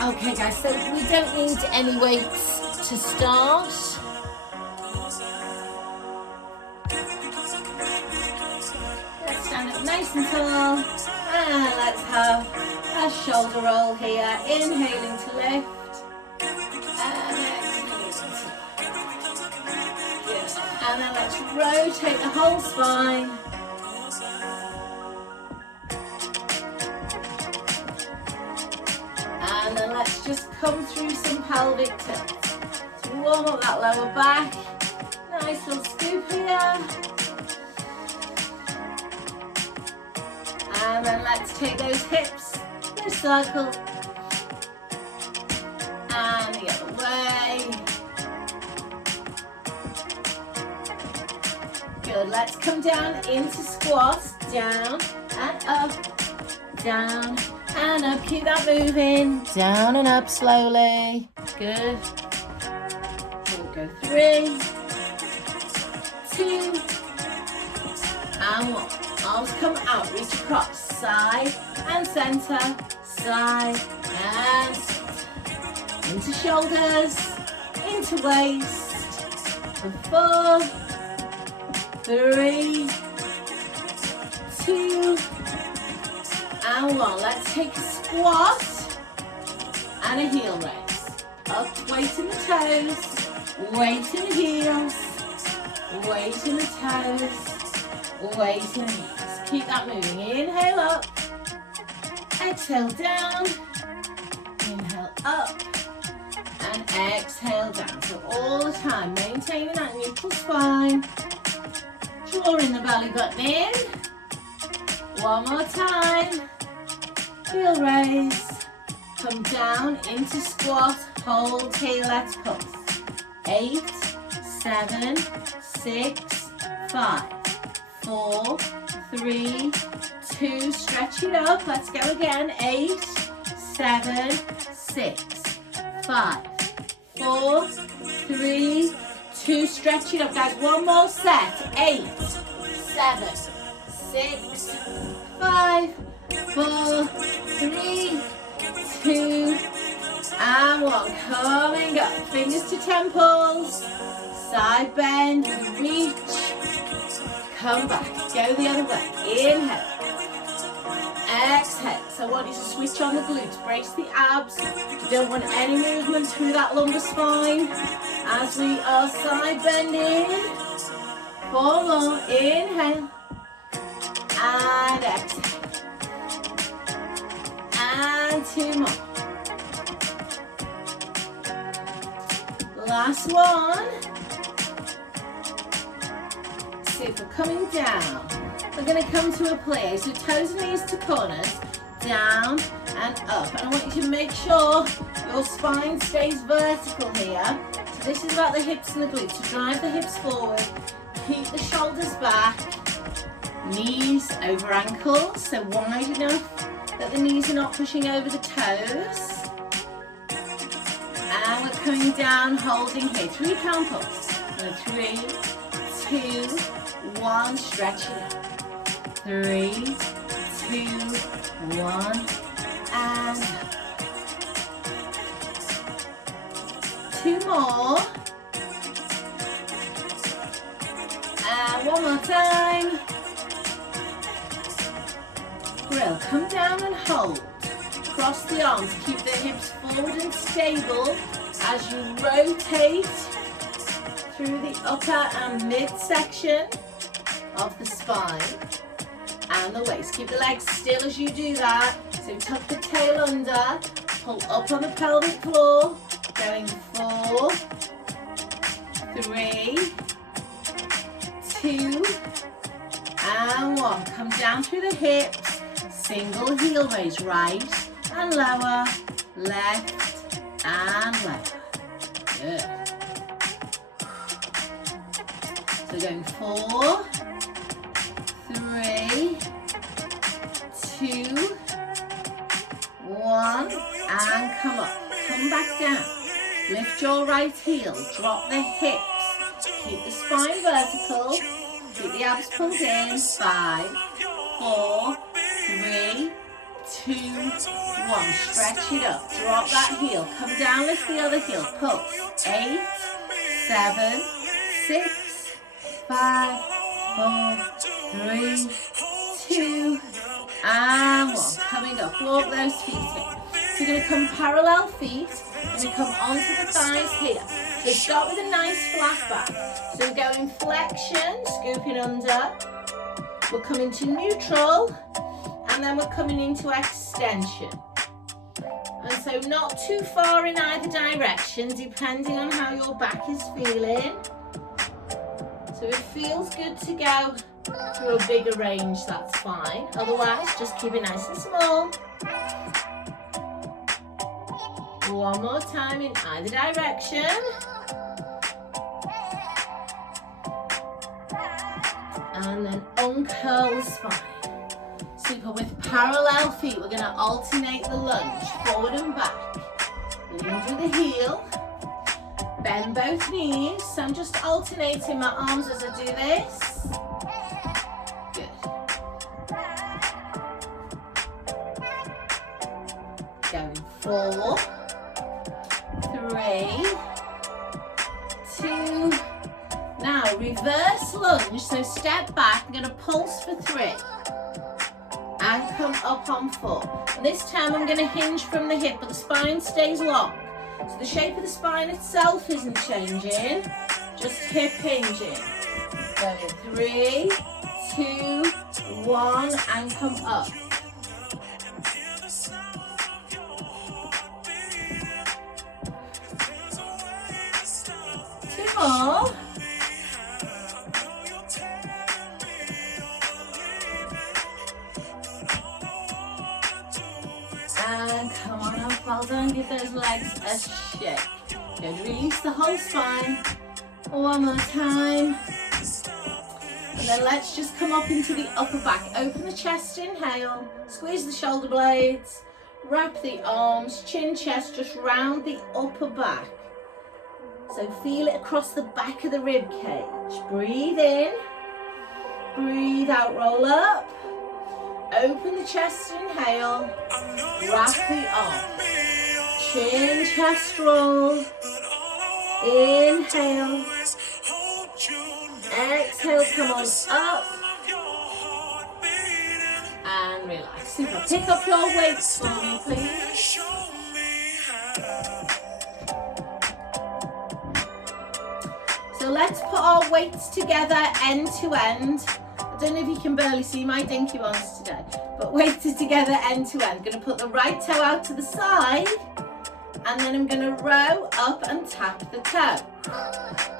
Okay guys, so we don't need any weights to start. Let's stand up nice and tall, and let's have a shoulder roll here, inhaling to lift, and exhaling to lift. Good. And then let's rotate the whole spine. And then let's just come through some pelvic tilts to warm up that lower back. Nice little scoop here. And then let's take those hips in a circle. And the other way. Good, let's come down into squats. Down and up, down and up. Keep that moving. Down and up slowly. Good. So we'll go 3, 2, and 1. Arms come out, reach across, side and center, side and center. Into shoulders, into waist. For 4, 3, 2, and 1. Let's take a squat and a heel raise. Up, weight in the toes, weight in the heels, weight in the toes, weight in the heels. Keep that moving. Inhale up, exhale down, inhale up, and exhale down. So all the time, maintaining that neutral spine, drawing the belly button in. One more time. Heel raise. Come down into squat. Hold here. Let's pulse. 8, 7, 6, 5, 4, 3, 2. Stretch it up. Let's go again. 8, 7, 6, 5, 4, 3, 2. Stretch it up, guys. One more set. 8, 7, 6, 5, 4, 3, 2, and 1. Coming up. Fingers to temples. Side bend. Reach. Come back. Go the other way. Inhale. Exhale. So I want you to switch on the glutes. Brace the abs. You don't want any movement through that lumbar spine. As we are side bending. 4 more. Inhale. And exhale. And 2 more. Last one. Super. Coming down. We're going to come to a plie. So toes and knees to corners. Down and up. And I want you to make sure your spine stays vertical here. So this is about the hips and the glutes. So drive the hips forward. Keep the shoulders back. Knees over ankles. So wide enough that the knees are not pushing over the toes. And we're coming down, holding here. 3 count pulse. 3, 2, 1. Stretch it up. 3, 2, 1. And 2 more. And 1 more time. Grill. Come down and hold. Cross the arms. Keep the hips forward and stable as you rotate through the upper and midsection of the spine and the waist. Keep the legs still as you do that. So tuck the tail under. Pull up on the pelvic floor. Going 4, 3, 2, and 1. Come down through the hips. Single heel raise, right and lower, left and lower. Good. So going 4, 3, 2, 1, and come up. Come back down. Lift your right heel, drop the hips. Keep the spine vertical. Keep the abs pulled in. 5, 4, 3, 2, 1. Stretch it up. Drop that heel. Come down, lift the other heel. Pulse. 8, 7, 6, 5, 4, 3, 2, and 1. Coming up. Walk those feet in. So you're going to come parallel feet. You're going to come onto the thighs here. So start with a nice flat back. So we're going flexion, scooping under. We're coming to neutral. And then we're coming into extension. And so not too far in either direction, depending on how your back is feeling. So if it feels good to go through a bigger range, that's fine. Otherwise, just keep it nice and small. One more time in either direction. And then uncurl the spine. Super. With parallel feet, we're going to alternate the lunge, forward and back. Lean through the heel. Bend both knees. So I'm just alternating my arms as I do this. Good. Going 4, 3, 2. Now reverse lunge. So step back. I'm going to pulse for 3. And come up on 4. And this time I'm going to hinge from the hip, but the spine stays long. So the shape of the spine itself isn't changing, just hip hinging. Going 3, 2, 1, and come up. 2 more. And come on up, well done, give those legs a shake. Good, release the whole spine. One more time. And then let's just come up into the upper back. Open the chest, inhale. Squeeze the shoulder blades. Wrap the arms, chin, chest, just round the upper back. So feel it across the back of the rib cage. Breathe in. Breathe out, roll up. Open the chest, inhale, wrap the arms, chin, chest roll, inhale, exhale, come on up, and relax. Super. Pick up your weights for me, please. So let's put our weights together end to end. I don't know if you can barely see my dinky ones today, but weights are together end to end. I'm going to put the right toe out to the side, and then I'm going to row up and tap the toe.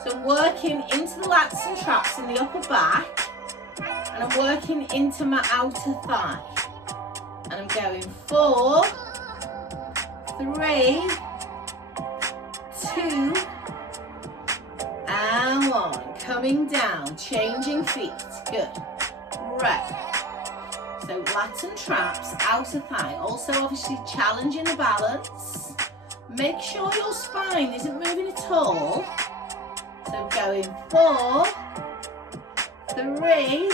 So I'm working into the lats and traps in the upper back, and I'm working into my outer thigh. And I'm going 4, 3, 2, and 1. Coming down, changing feet. Good. Right. So lats and traps, outer thigh. Also obviously challenging the balance. Make sure your spine isn't moving at all. So going 4, 3,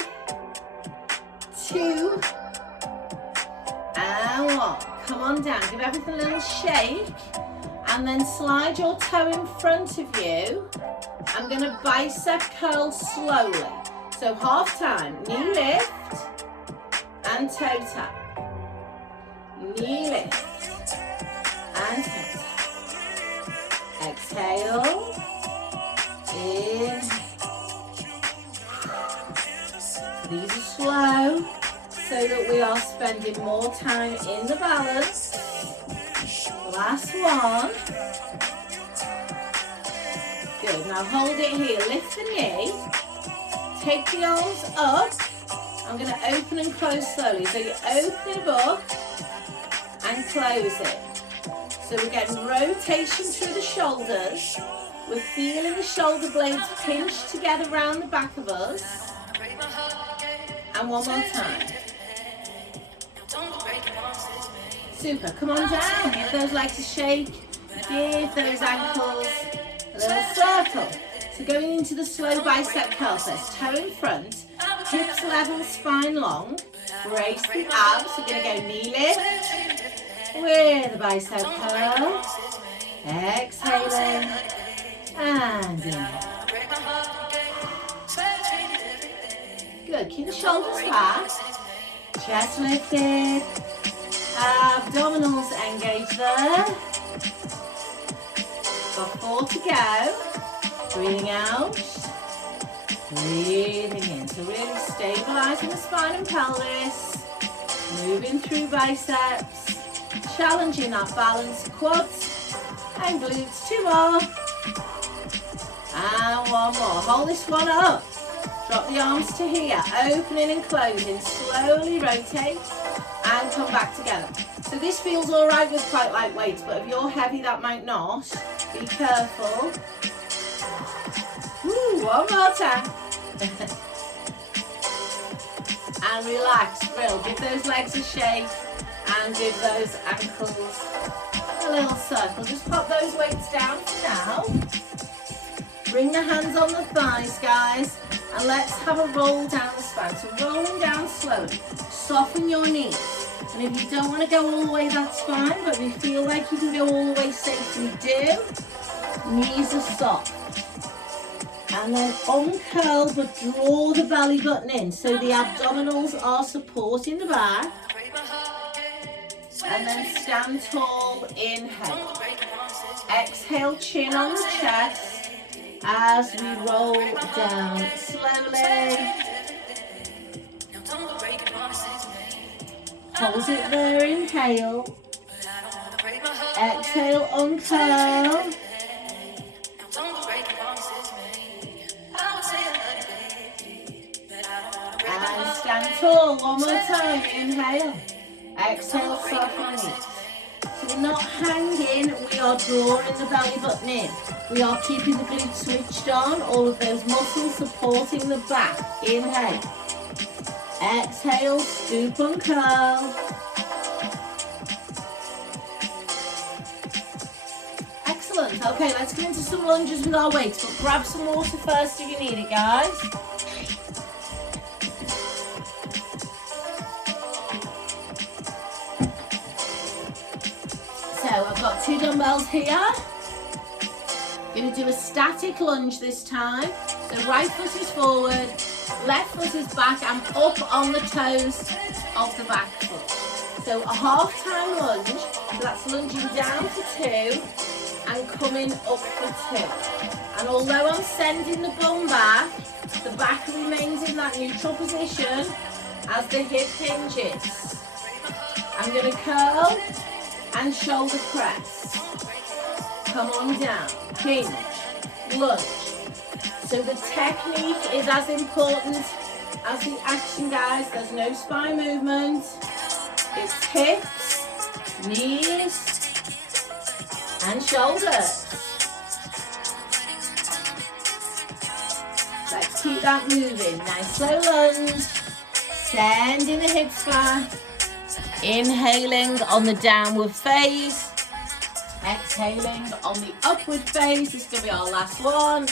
2, and 1. Come on down. Give everything a little shake. And then slide your toe in front of you. I'm going to bicep curl slowly. So half time, knee lift and toe tap. Knee lift and toe tap. Exhale. In. These are slow so that we are spending more time in the balance. Last one. Good, now hold it here, lift the knee, take the arms up. I'm going to open and close slowly. So you open it up and close it. So we're getting rotation through the shoulders. We're feeling the shoulder blades pinch together around the back of us. And one more time. Super, come on down, give those legs a shake, give those ankles a little circle. So going into the slow bicep curl, so toe in front, hips level, spine long, brace the abs. We're going to go knee lift Clear the bicep curl. Exhaling. And inhale. Good. Keep the shoulders back. Chest lifted. Abdominals engaged there. Got 4 to go. Breathing out. Breathing in. So really stabilizing the spine and pelvis. Moving through biceps. Challenging that balance. Quads and glutes. 2 more. And 1 more. Hold this one up. Drop the arms to here. Opening and closing. Slowly rotate and come back together. So this feels all right with quite light weights, but if you're heavy, that might not. Be careful. Woo, 1 more time. And relax, Brill. Give those legs a shake and give those ankles a little circle. Just pop those weights down for now. Bring the hands on the thighs, guys, and let's have a roll down the spine. So rolling down slowly. Soften your knees. And if you don't want to go all the way, that's fine. But if you feel like you can go all the way safely, do. Knees are soft. And then uncurl, but draw the belly button in. So the abdominals are supporting the back. And then stand tall, inhale. Exhale, chin on the chest. As we roll down slowly. Hold it there, inhale. Exhale, uncurl. And stand tall, 1 more time, inhale. Exhale, soften the knees. So we're not hanging, we are drawing the belly button in. We are keeping the glutes switched on, all of those muscles supporting the back. Inhale. Exhale, scoop and curl. Excellent. Okay, let's get into some lunges with our weights, but grab some water first if you need it, guys. So I've got 2 dumbbells here. Going to do a static lunge this time. So right foot is forward, left foot is back and up on the toes of the back foot. So a half-time lunge, so that's lunging down for 2 and coming up for 2. And although I'm sending the bum back, the back remains in that neutral position as the hip hinges. I'm going to curl and shoulder press. Come on down, hinge, lunge. So the technique is as important as the action, guys. There's no spine movement. It's hips, knees, and shoulders. Let's keep that moving. Nice slow lunge. Sending the hips back. Inhaling on the downward face. Exhaling on the upward face. This is going to be our last one.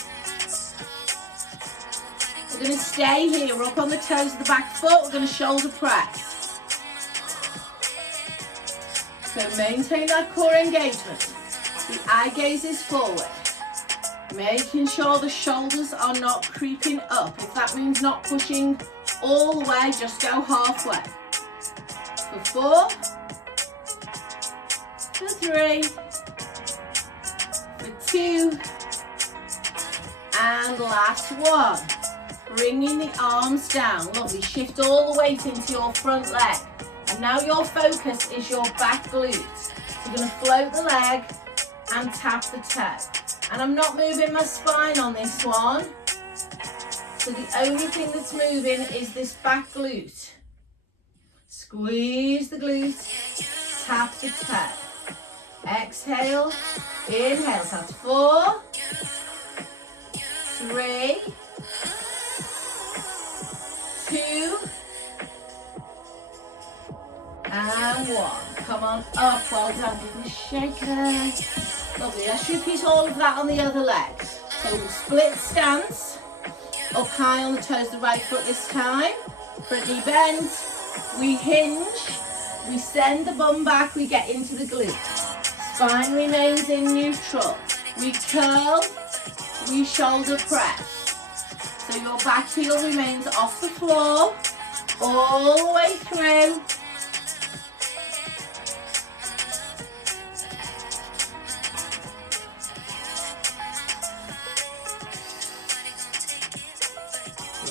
We're going to stay here. We're up on the toes of the back foot. We're going to shoulder press. So maintain that core engagement. The eye gaze is forward. Making sure the shoulders are not creeping up. If that means not pushing all the way, just go halfway. For 4, for 3, for 2, and last one. Bringing the arms down. Lovely. Shift all the weight into your front leg. And now your focus is your back glute. So you're going to float the leg and tap the toe. And I'm not moving my spine on this one. So the only thing that's moving is this back glute. Squeeze the glute, tap the toe. Exhale, inhale, so that's 4, 3, 2, and 1. Come on up, well done, give me a shake there. Lovely, let's repeat all of that on the other leg. So split stance, up high on the toes, the right foot this time. Front knee bend, we hinge, We send the bum back, we get into the glute. Spine remains in neutral. We curl, we shoulder press. So your back heel remains off the floor all the way through.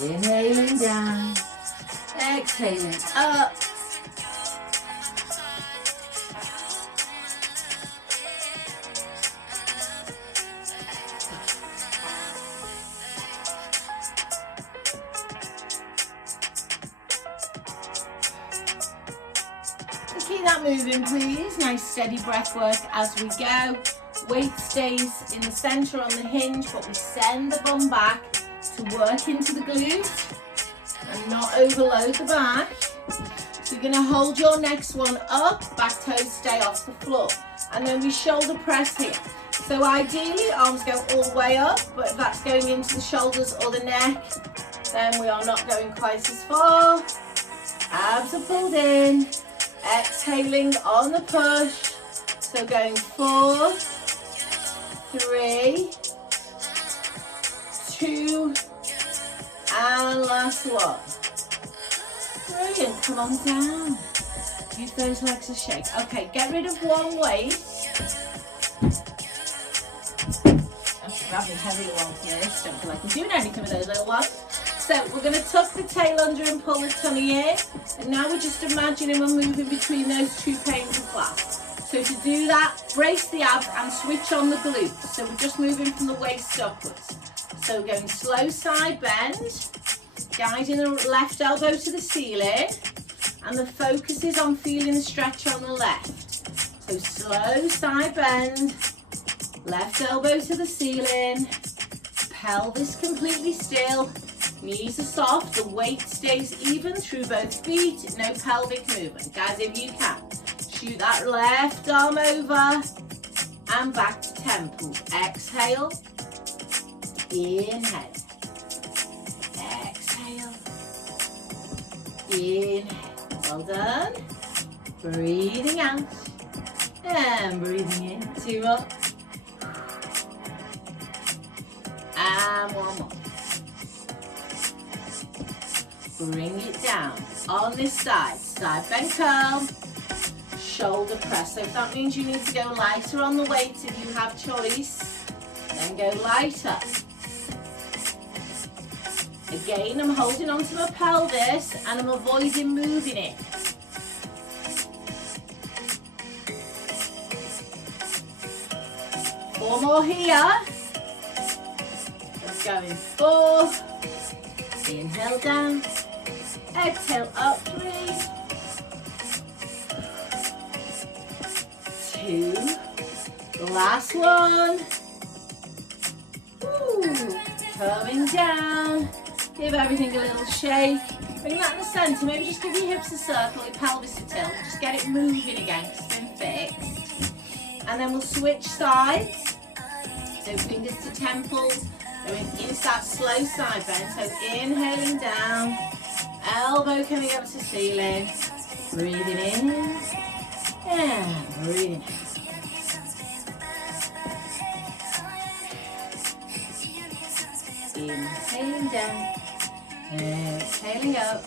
Inhaling down, exhaling up. Keep that moving, please. Nice steady breath work as we go. Weight stays in the center on the hinge, but we send the bum back to work into the glute and not overload the back. So you're going to hold your next one up, back toes stay off the floor, and then we shoulder press here. So ideally arms go all the way up, but if that's going into the shoulders or the neck, then we are not going quite as far. Abs are pulled in, exhaling on the push. So going 4, 3, 2, and last one. Brilliant, come on down. Use those legs as shake. Okay, get rid of one weight. I'm grabbing heavier ones here. Don't feel like I'm doing anything with those little ones. So we're going to tuck the tail under and pull the tummy in. And now we're just imagining we're moving between those two panes of glass. So to do that, brace the abs and switch on the glutes. So we're just moving from the waist upwards. So going slow side bend, guiding the left elbow to the ceiling, and the focus is on feeling the stretch on the left. So slow side bend, left elbow to the ceiling, pelvis completely still, knees are soft, the weight stays even through both feet, no pelvic movement. Guys, if you can, shoot that left arm over and back to temples. Exhale. Inhale, exhale, inhale, well done, breathing out, and breathing in, 2 more, and 1 more, bring it down, on this side, side bend curl, shoulder press, so if that means you need to go lighter on the weights if you have choice, then go lighter. Again, I'm holding onto my pelvis and I'm avoiding moving it. Four more here. Let's go in 4. Inhale down. Exhale up 3. 2. The last one. Ooh, coming down. Give everything a little shake. Bring that in the centre. Maybe just give your hips a circle, your pelvis a tilt. Just get it moving again because it's been fixed. And then we'll switch sides. So fingers to temples. Going into that slow side bend. So inhaling down. Elbow coming up to ceiling. Breathing in. And breathing out. Inhaling down. Exhaling up.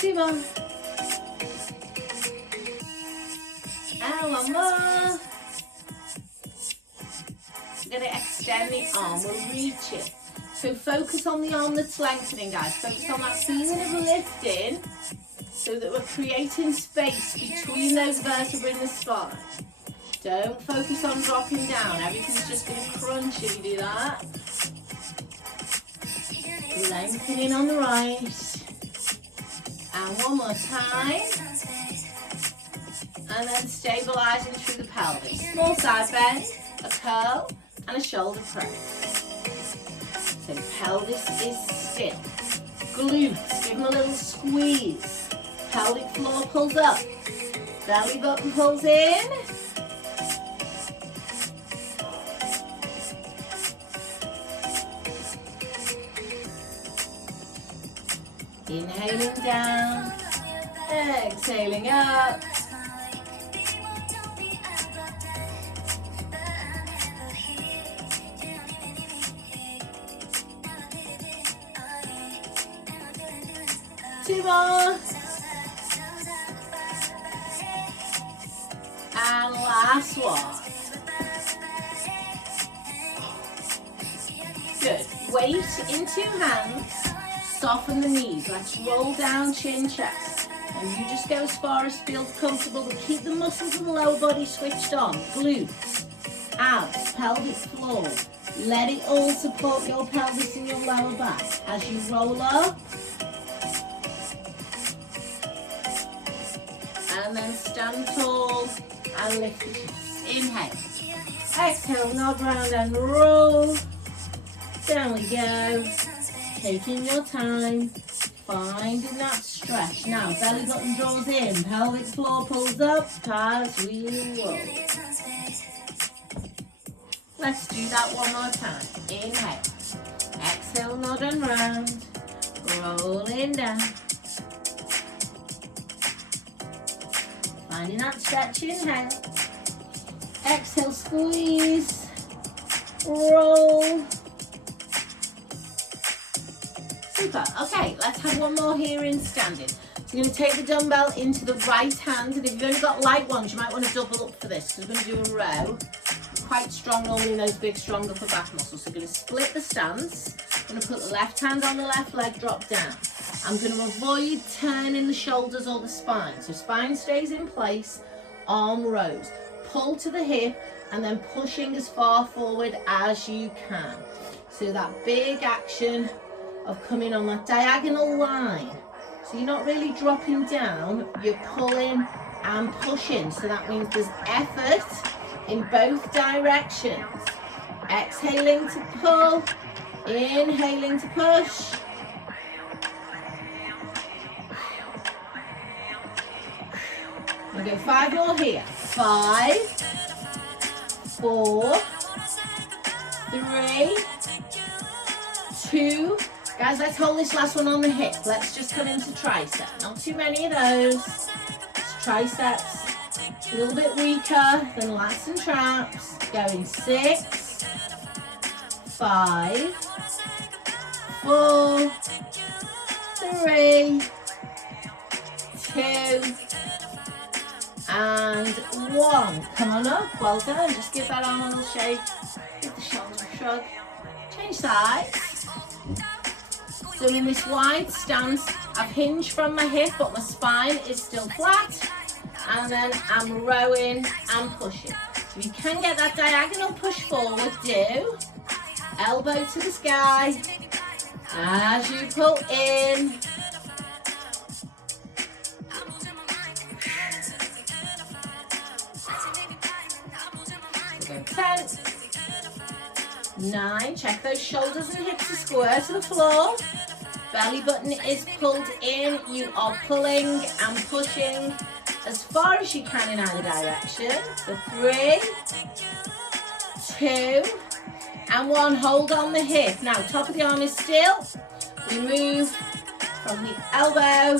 Two more. And 1 more. We're going to extend the arm. We'll reach it. So focus on the arm that's lengthening, guys. Focus on that feeling of lifting so that we're creating space between those vertebrae in the spine. Don't focus on dropping down. Everything's just going to crunch if you do that. Lengthening on the right. And 1 more time. And then stabilising through the pelvis. Small side bend, a curl, and a shoulder press. So pelvis is still. Glutes, give them a little squeeze. Pelvic floor pulls up. Belly button pulls in. Inhaling down, exhaling up. Two more. And last one. Good. Weight in 2 hands. Soften the knees. Let's roll down, chin, chest. And you just go as far as feels comfortable, but keep the muscles of the lower body switched on. Glutes, abs, pelvic floor. Let it all support your pelvis and your lower back. As you roll up, and then stand tall and lift the chest. Inhale. Exhale, nod round and roll. Down we go. Taking your time, finding that stretch. Now, belly button draws in, pelvic floor pulls up as we roll. Let's do that one more time. Inhale. Exhale, nod and round. Rolling down. Finding that stretch, inhale. Exhale, squeeze. Roll. Super. Okay, let's have one more here in standing. So you're going to take the dumbbell into the right hand, and if you've only got light ones, you might want to double up for this, because we're going to do a row. Quite strong normally in those big, strong upper back muscles. So we're going to split the stance. I'm going to put the left hand on the left leg, drop down. I'm going to avoid turning the shoulders or the spine. So spine stays in place, arm rows. Pull to the hip, and then pushing as far forward as you can. So that big action of coming on that diagonal line. So you're not really dropping down, you're pulling and pushing. So that means there's effort in both directions. Exhaling to pull, inhaling to push. We'll go 5 more here. 5, 4, 3, 2. Guys, let's hold this last one on the hip. Let's just come into tricep. Not too many of those. It's triceps. A little bit weaker than lats and traps. Going 6, 5, 4, 3, 2, and 1. Come on up. Well done. Just give that arm a little shake. Give the shoulders a shrug. Change sides. So in this wide stance, I've hinged from my hip, but my spine is still flat. And then I'm rowing and pushing. So if you can get that diagonal push forward, do. Elbow to the sky. As you pull in. We're going 10, 9. Check those shoulders and hips are square to the floor. Belly button is pulled in. You are pulling and pushing as far as you can in either direction. So 3, 2, and 1. Hold on the hip. Now, top of the arm is still. We move from the elbow.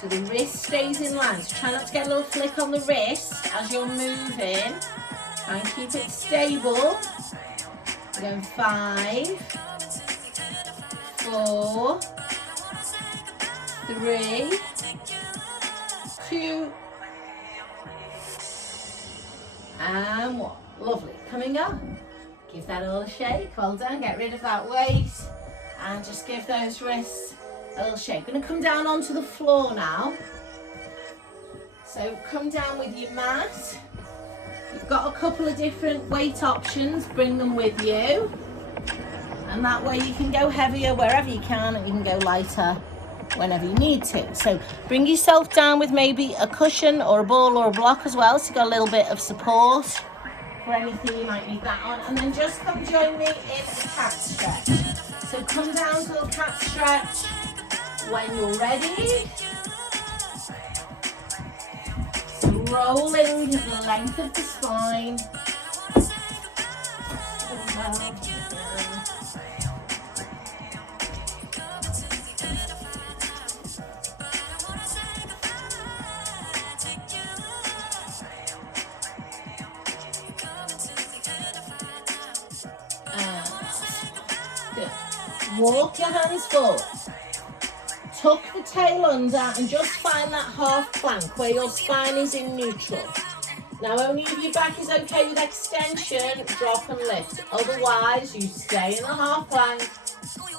So the wrist stays in line. So try not to get a little flick on the wrist as you're moving. Try and keep it stable. We're going 5, 4, 3, 2, and 1. Lovely. Coming up. Give that all a shake. Well done. Get rid of that weight. And just give those wrists a little shake. Going to come down onto the floor now. So come down with your mat. You've got a couple of different weight options. Bring them with you. And that way you can go heavier wherever you can, and you can go lighter whenever you need to. So bring yourself down with maybe a cushion or a ball or a block as well, so you've got a little bit of support for anything you might need that on. And then just come join me in a cat stretch. So come down to a cat stretch when you're ready. So rolling the length of the spine. walk your hands forward. Tuck the tail under and just find that half plank where your spine is in neutral. Now only if your back is okay with extension, drop and lift. Otherwise, you stay in the half plank.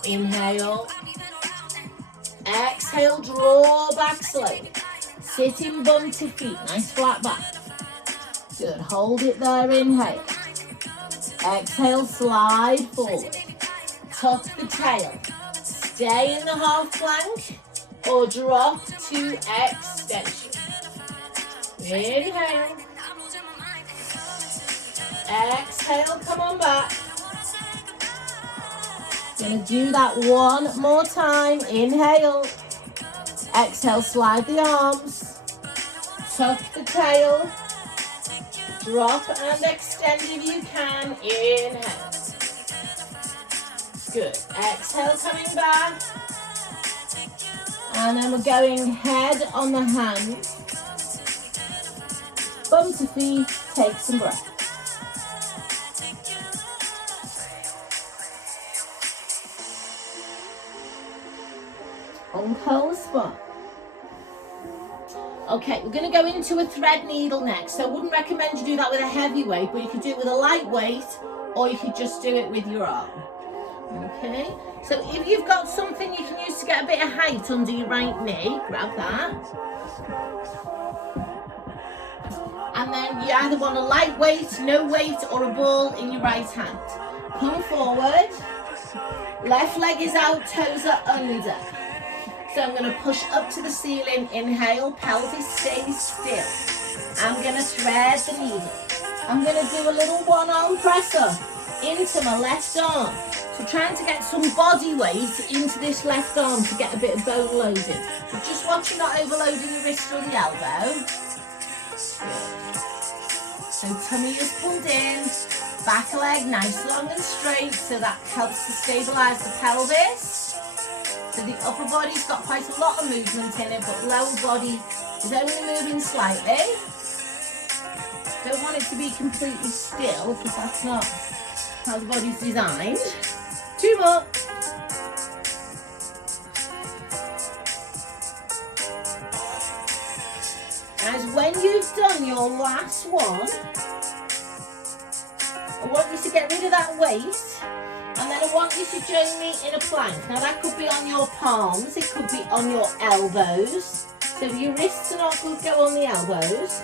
Inhale. Exhale, draw back slowly. Sitting bum to feet, nice flat back. Good, hold it there, inhale. Exhale, slide forward. Tuck the tail. Stay in the half plank or drop to extension. Inhale. Exhale, come on back. Gonna do that one more time. Inhale. Exhale, slide the arms. Tuck the tail. Drop and extend if you can. Inhale. Good. Exhale, coming back. And then we're going head on the hand. Bum to feet, take some breath. Uncurl the spine. Okay, we're going to go into a thread needle next. So I wouldn't recommend you do that with a heavy weight, but you could do it with a light weight, or you could just do it with your arm. Okay, so if you've got something you can use to get a bit of height under your right knee, grab that. And then you either want a light weight, no weight, or a ball in your right hand. Come forward. Left leg is out, toes are under. So I'm going to push up to the ceiling, inhale, pelvis stays still. I'm going to thread the needle. I'm going to do a little one-arm press up into my left arm. So trying to get some body weight into this left arm to get a bit of bone loading. But just watch you're not overloading the wrist or the elbow. Good. So tummy is pulled in, back leg nice, long and straight, so that helps to stabilise the pelvis. So the upper body's got quite a lot of movement in it, but lower body is only moving slightly. Don't want it to be completely still, because that's not how the body's designed. 2 more. As when you've done your last one, I want you to get rid of that weight, and then I want you to join me in a plank. Now that could be on your palms, it could be on your elbows. So if your wrists are not good, go on the elbows.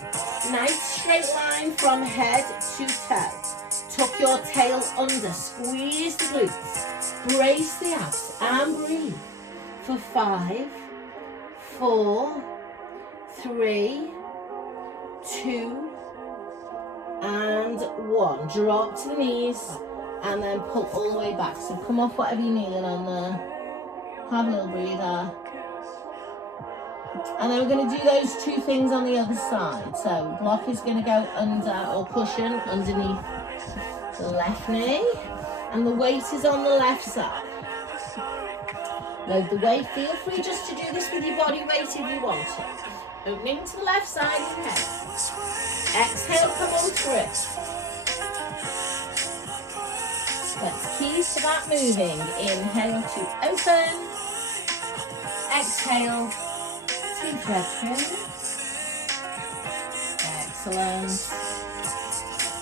Nice straight line from head to toe. Tuck your tail under, squeeze the glutes, brace the abs, and breathe for 5, 4, 3, 2, and 1. Drop to the knees, and then pull all the way back. So come off whatever you're kneeling on there. Have a little breather. And then we're going to do those 2 things on the other side. So block is going to go under, or cushion underneath the left knee, and the weight is on the left side. Load the weight. Feel free just to do this with your body weight if you want to. Opening to the left side, inhale. Exhale, come on through. Let's keep that moving. Inhale to open. Exhale to thread through. Excellent.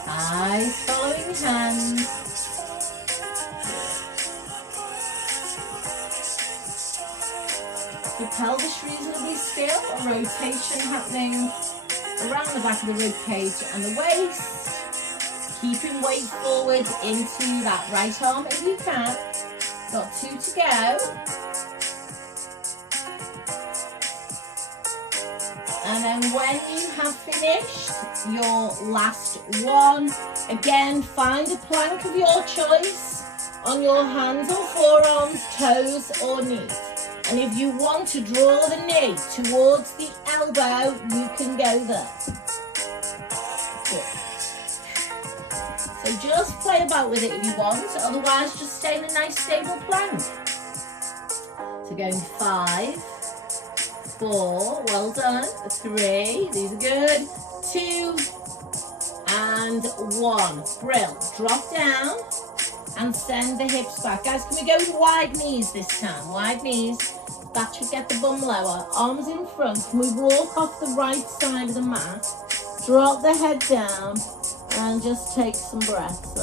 Eyes following hands. The pelvis reasonably still, a rotation happening around the back of the rib cage and the waist. Keeping weight forward into that right arm if you can. Got 2 to go. And then when you have finished your last one, again, find a plank of your choice on your hands or forearms, toes or knees. And if you want to draw the knee towards the elbow, you can go there. Good. So just play about with it if you want, otherwise just stay in a nice stable plank. So going 5, 4, well done, 3, these are good, 2, and 1. Brill. Drop down, and send the hips back. Guys, can we go with wide knees this time? Wide knees. That should get the bum lower. Arms in front. Can we walk off the right side of the mat? Drop the head down and just take some breaths.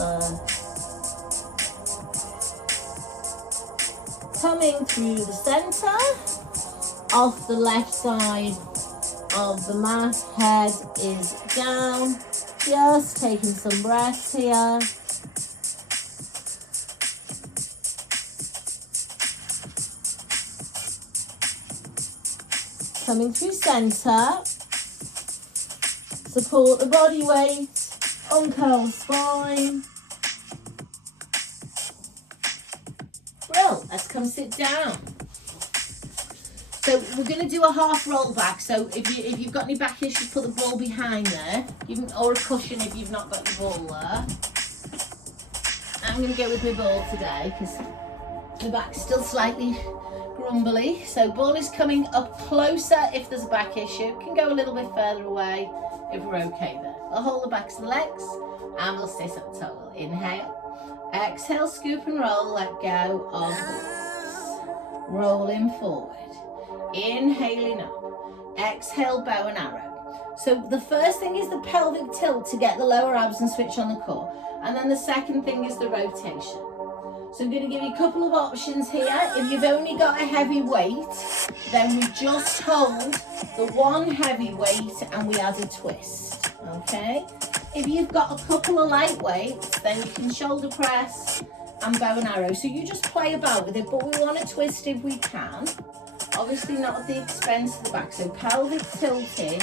Coming through the center, off the left side of the mat, head is down. Just taking some breaths here. Coming through center. Support the body weight, uncurl the spine. Brill, let's come sit down. So we're going to do a half roll back. So if you've got any back issues, put the ball behind there, or a cushion if you've not got the ball there. I'm going to go with my ball today because my back's still slightly grumbly. So ball is coming up closer if there's a back issue. Can go a little bit further away if we're okay there. I'll hold the backs of the legs and we'll sit up tall. Inhale. Exhale, scoop and roll, let go of the legs. Rolling forward. Inhaling up. Exhale, bow and arrow. So the first thing is the pelvic tilt to get the lower abs and switch on the core. And then the second thing is the rotation. So I'm going to give you a couple of options here. If you've only got a heavy weight, then we just hold the one heavy weight and we add a twist, okay? If you've got a couple of light weights, then you can shoulder press and bow and arrow. So you just play about with it, but we want to twist if we can. Obviously not at the expense of the back. So pelvic tilting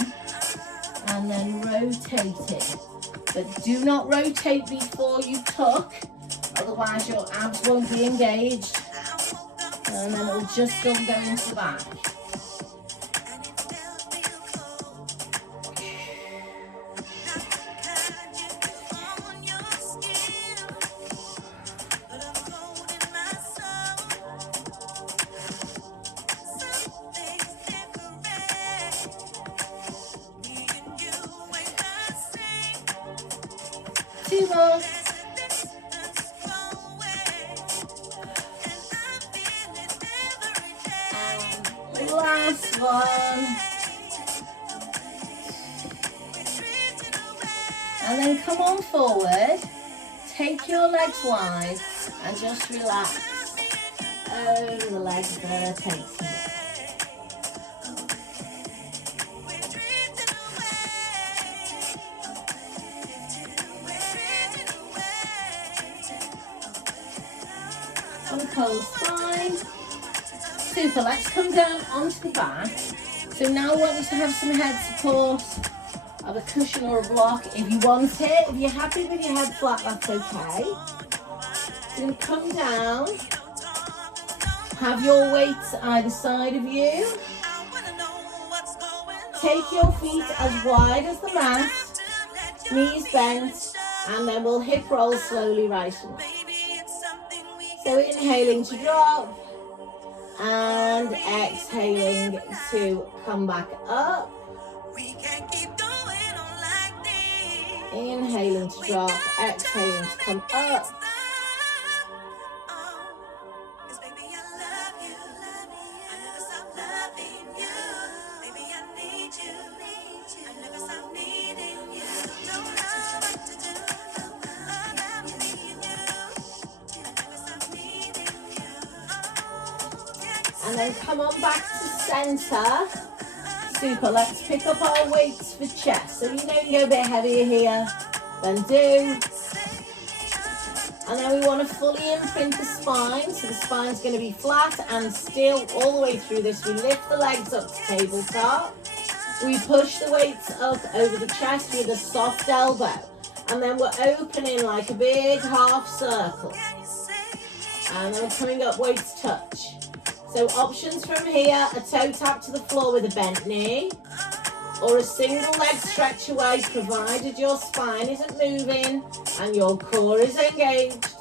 and then rotating. But do not rotate before you tuck. Otherwise your abs won't be engaged and then it'll just go into the back. Two more. Last one. And then come on forward. Take your legs wide and just relax. Over the legs there, take some. Uncold spine. Super, let's come down onto the back. So now I want you to have some head support of a cushion or a block if you want it. If you're happy with your head flat, that's okay. So you're going to come down, have your weights either side of you. Take your feet as wide as the mat, knees bent, and then we'll hip roll slowly right and left. So inhaling to drop. And exhaling to come back up. Inhaling to drop, exhaling to come up. And then come on back to center. Super, let's pick up our weights for chest. So you know you can go a bit heavier here, then do. And then we want to fully imprint the spine. So the spine's going to be flat and still all the way through this. We lift the legs up to tabletop. We push the weights up over the chest with a soft elbow. And then we're opening like a big half circle. And then we're coming up, weights touch. So options from here, a toe tap to the floor with a bent knee, or a single leg stretch away, provided your spine isn't moving and your core is engaged.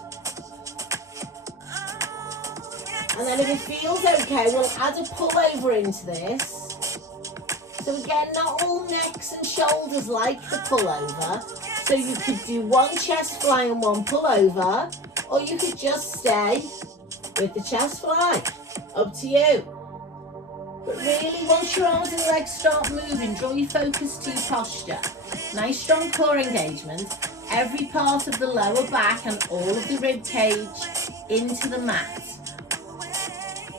And then if it feels okay, we'll add a pullover into this. So again, not all necks and shoulders like the pullover. So you could do one chest fly and one pullover, or you could just stay with the chest fly. Up to you. But really, once your arms and legs start moving, draw your focus to your posture. Nice strong core engagement. Every part of the lower back and all of the rib cage into the mat.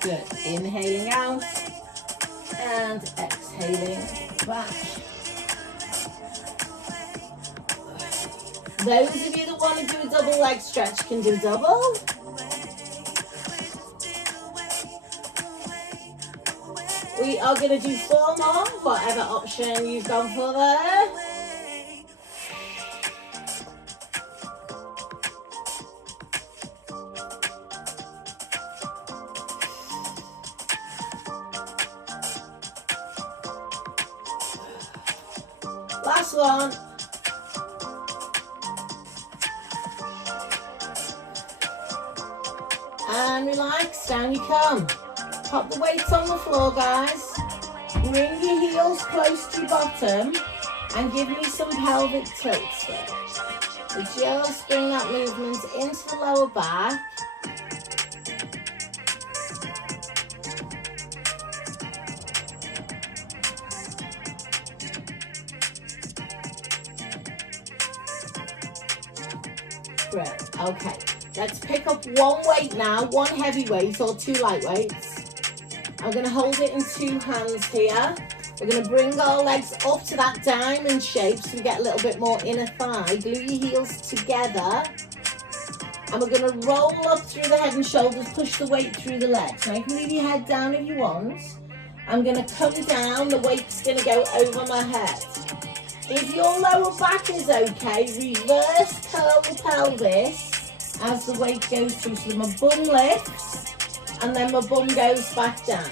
Good. Inhaling out and exhaling back. Those of you that want to do a double leg stretch can do double. We are going to do 4 more, whatever option you've gone for there. Last one. And relax, down you come. Pop the weights on the floor, guys. Bring your heels close to your bottom and give me some pelvic tilts there. So just bring that movement into the lower back. Great, okay. Let's pick up one weight now, one heavy weight or 2 light weights. I'm going to hold it in 2 hands here. We're going to bring our legs up to that diamond shape so we get a little bit more inner thigh. Glue your heels together. And we're going to roll up through the head and shoulders, push the weight through the legs. Now you can leave your head down if you want. I'm going to come down, the weight's going to go over my head. If your lower back is okay, reverse curl the pelvis as the weight goes through. So my bum lifts and then my bum goes back down.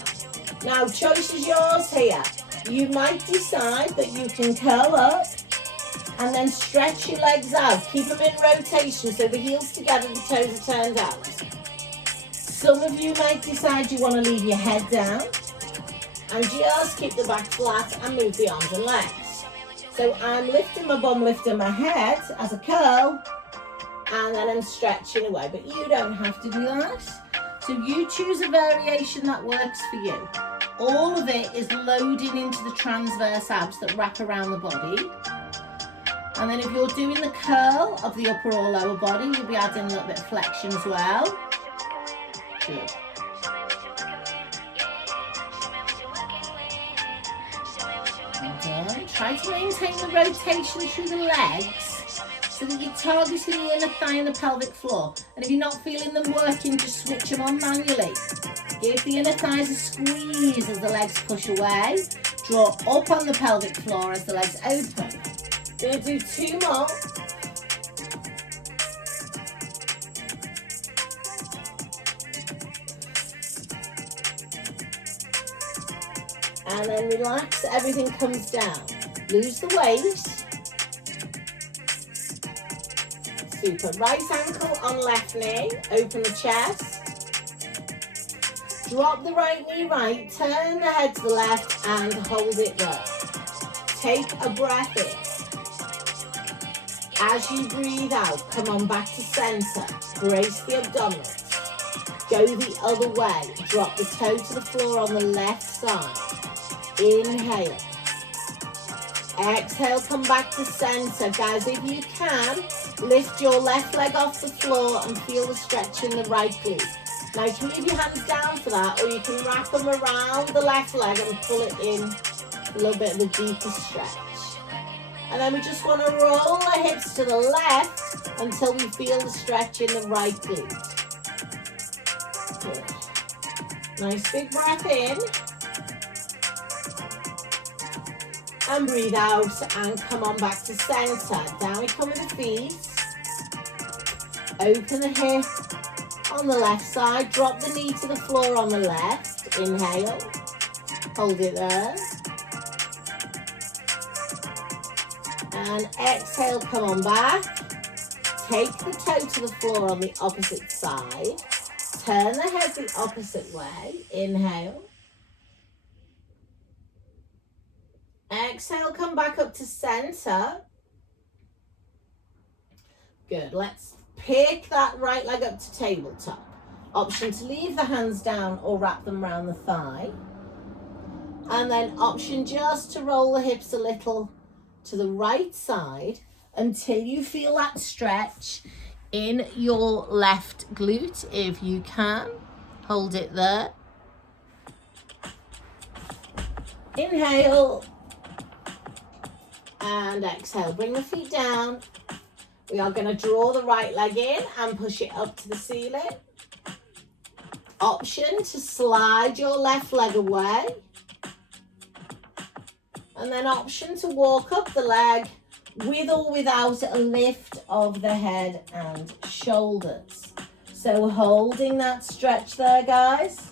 Now, choice is yours here. You might decide that you can curl up and then stretch your legs out. Keep them in rotation so the heels together, the toes are turned out. Some of you might decide you want to leave your head down and just keep the back flat and move the arms and legs. So I'm lifting my bum, lifting my head as a curl, and then I'm stretching away. But you don't have to do that. So you choose a variation that works for you. All of it is loading into the transverse abs that wrap around the body. And then if you're doing the curl of the upper or lower body, you'll be adding a little bit of flexion as well. Good. Well done. Try to maintain the rotation through the legs so that you're targeting the inner thigh and the pelvic floor. And if you're not feeling them working, just switch them on manually. Give the inner thighs a squeeze as the legs push away. Draw up on the pelvic floor as the legs open. Gonna do 2 more. And then relax, everything comes down. Lose the weight. Super. Right ankle on left knee. Open the chest. Drop the right knee right. Turn the head to the left and hold it there. Take a breath in. As you breathe out, come on back to center. Brace the abdominals. Go the other way. Drop the toe to the floor on the left side. Inhale. Exhale, come back to center. Guys, if you can, lift your left leg off the floor and feel the stretch in the right glute. Now you can leave your hands down for that, or you can wrap them around the left leg and pull it in a little bit of a deeper stretch. And then we just want to roll the hips to the left until we feel the stretch in the right glute. Good. Nice big breath in. And breathe out and come on back to center. Down we come with the feet. Open the hip on the left side. Drop the knee to the floor on the left. Inhale. Hold it there. And exhale, come on back. Take the toe to the floor on the opposite side. Turn the head the opposite way. Inhale. Exhale, come back up to center. Good. Let's Pick that right leg up to tabletop. Option to leave the hands down or wrap them around the thigh. And then option just to roll the hips a little to the right side until you feel that stretch in your left glute. If you can, hold it there. Inhale and exhale. Bring the feet down. We are going to draw the right leg in and push it up to the ceiling. Option to slide your left leg away. And then option to walk up the leg with or without a lift of the head and shoulders. So holding that stretch there, guys.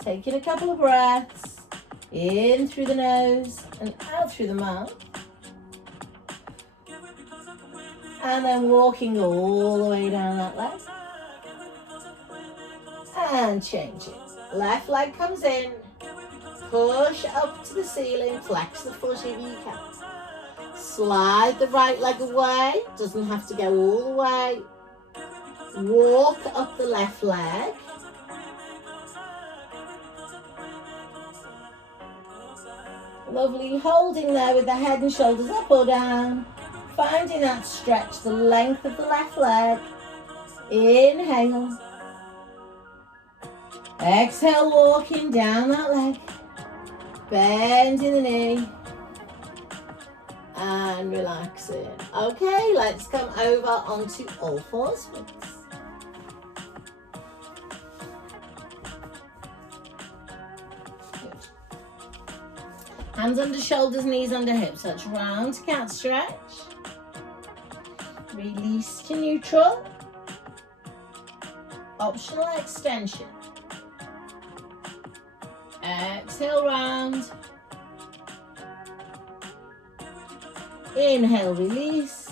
Taking a couple of breaths. In through the nose and out through the mouth. And then walking all the way down that leg. And change it. Left leg comes in. Push up to the ceiling. Flex the foot if you can. Slide the right leg away. Doesn't have to go all the way. Walk up the left leg. Lovely. Holding there with the head and shoulders up or down. Finding that stretch, the length of the left leg. Inhale. Exhale, walking down that leg. Bending the knee. And relaxing. Okay, let's come over onto all fours. Hands under shoulders, knees under hips. Touch round to cat stretch. Release to neutral. Optional extension. Exhale round. Inhale, release.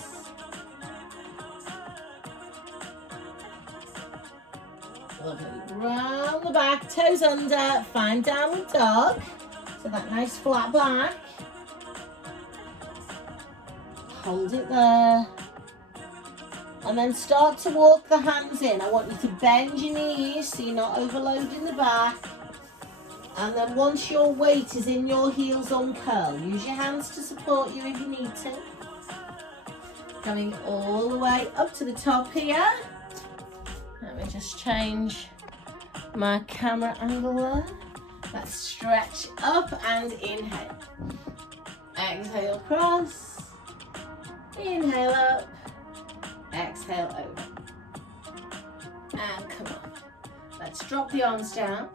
Lovely. Round the back, toes under. Find downward dog. So that nice flat back. Hold it there. And then start to walk the hands in. I want you to bend your knees so you're not overloading the back. And then once your weight is in your heels on curl, use your hands to support you if you need to. Coming all the way up to the top here. Let me just change my camera angle there. Let's stretch up and inhale. Exhale, cross. Inhale up. Exhale over. And come on. Let's drop the arms down.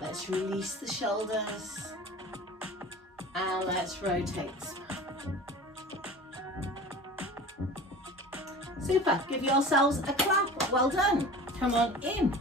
Let's release the shoulders. And let's rotate the spine. Super. Give yourselves a clap. Well done. Come on in.